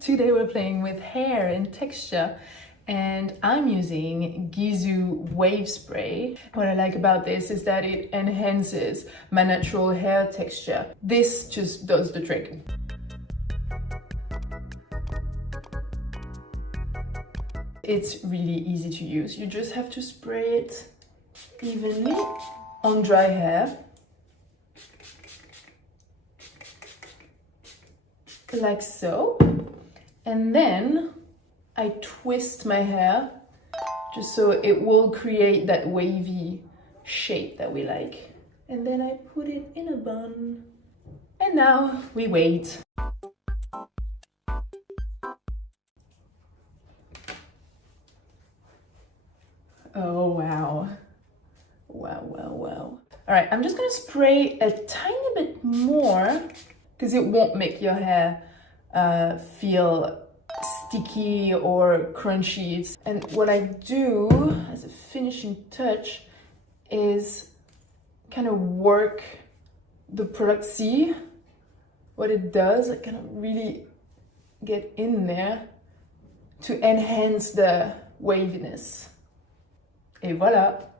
Today we're playing with hair and texture, and I'm using Gisou Wave Spray. What I like about this is that it enhances my natural hair texture. This just does the trick. It's really easy to use. You just have to spray it evenly on dry hair, like so. And then I twist my hair just so it will create that wavy shape that we like. And then I put it in a bun. And now we wait. Oh, wow. Wow. All right, I'm just gonna spray a tiny bit more because it won't make your hair feel sticky or crunchy. And what I do as a finishing touch is kind of work the product. See what it does? I kind of really get in there to enhance the waviness. Et voilà!